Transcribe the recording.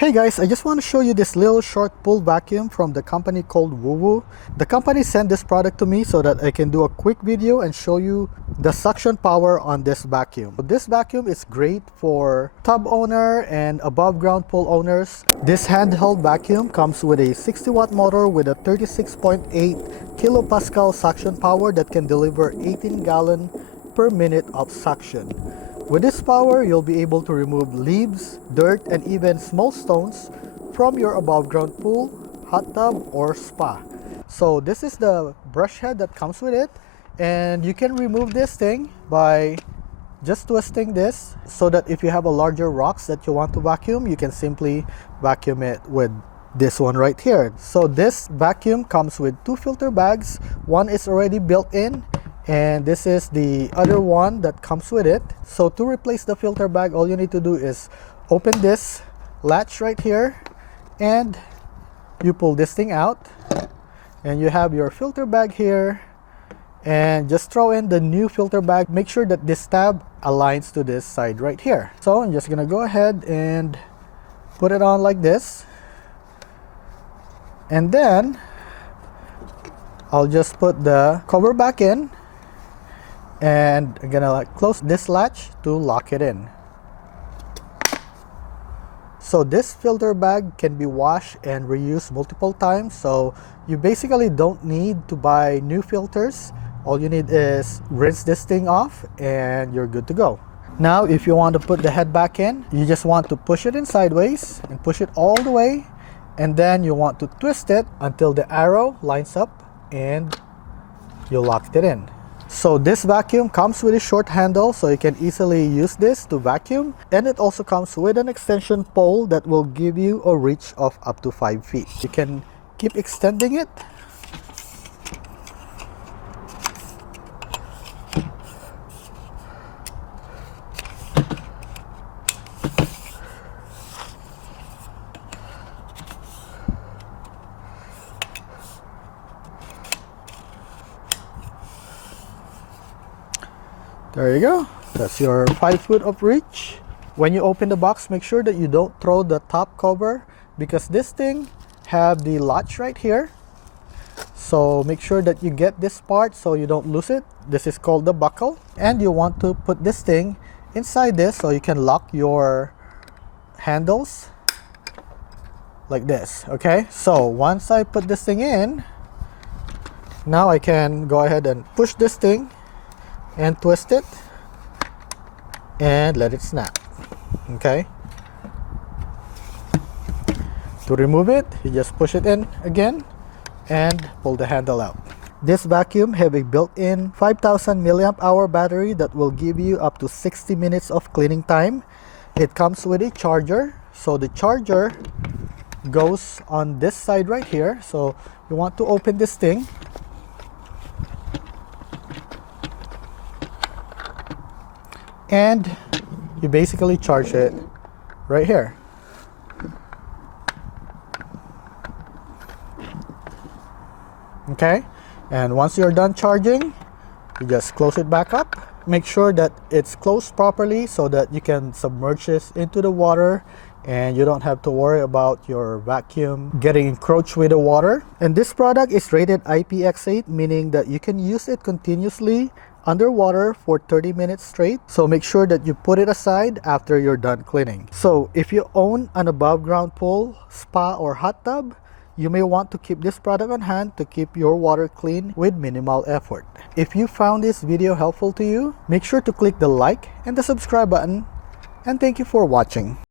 Hey guys, I just want to show you this little short pull vacuum from the company called WooWoo. The company sent this product to me so that I can do a quick video and show you the suction power on this vacuum. This vacuum is great for tub owner and above ground pool owners. This handheld vacuum comes with a 60-watt motor with a 36.8 kilopascal suction power that can deliver 18 gallon per minute of suction. With this power, you'll be able to remove leaves, dirt, and even small stones from your above ground pool, hot tub, or spa. So this is the brush head that comes with it, and you can remove this thing by just twisting this so that if you have a larger rocks that you want to vacuum, you can simply vacuum it with this one right here. So this vacuum comes with two filter bags. One is already built in, and this is the other one that comes with it. So to replace the filter bag, all you need to do is open this latch right here and you pull this thing out, and you have your filter bag here, and just throw in the new filter bag. Make sure that this tab aligns to this side right here. So I'm just gonna go ahead and put it on like this, and then I'll just put the cover back in, and I'm gonna close this latch to lock it in. So this filter bag can be washed and reused multiple times, so you basically don't need to buy new filters. All you need is rinse this thing off and you're good to go. Now if you want to put the head back in, you just want to push it in sideways and push it all the way, and then you want to twist it until the arrow lines up and you locked it in. So this vacuum comes with a short handle, so you can easily use this to vacuum, and it also comes with an extension pole that will give you a reach of up to 5 feet. You can keep extending it. There you go. That's your 5 foot of reach. When you open the box, make sure that you don't throw the top cover, because this thing have the latch right here. So make sure that you get this part so you don't lose it. This is called the buckle, and you want to put this thing inside this so you can lock your handles like this. Okay, so once I put this thing in, now I can go ahead and push this thing and twist it and let it snap. Okay, to remove it, you just push it in again and pull the handle out. This vacuum have a built-in 5000 milliamp hour battery that will give you up to 60 minutes of cleaning time. It comes with a charger, so the charger goes on this side right here. So you want to open this thing, and you basically charge it right here. Okay, and once you're done charging, you just close it back up. Make sure that it's closed properly so that you can submerge this into the water and you don't have to worry about your vacuum getting encroached with the water. And this product is rated IPX8, meaning that you can use it continuously underwater for 30 minutes straight. So make sure that you put it aside after you're done cleaning. So if you own an above ground pool, spa, or hot tub, you may want to keep this product on hand to keep your water clean with minimal effort. If you found this video helpful to you, make sure to click the like and the subscribe button, and thank you for watching.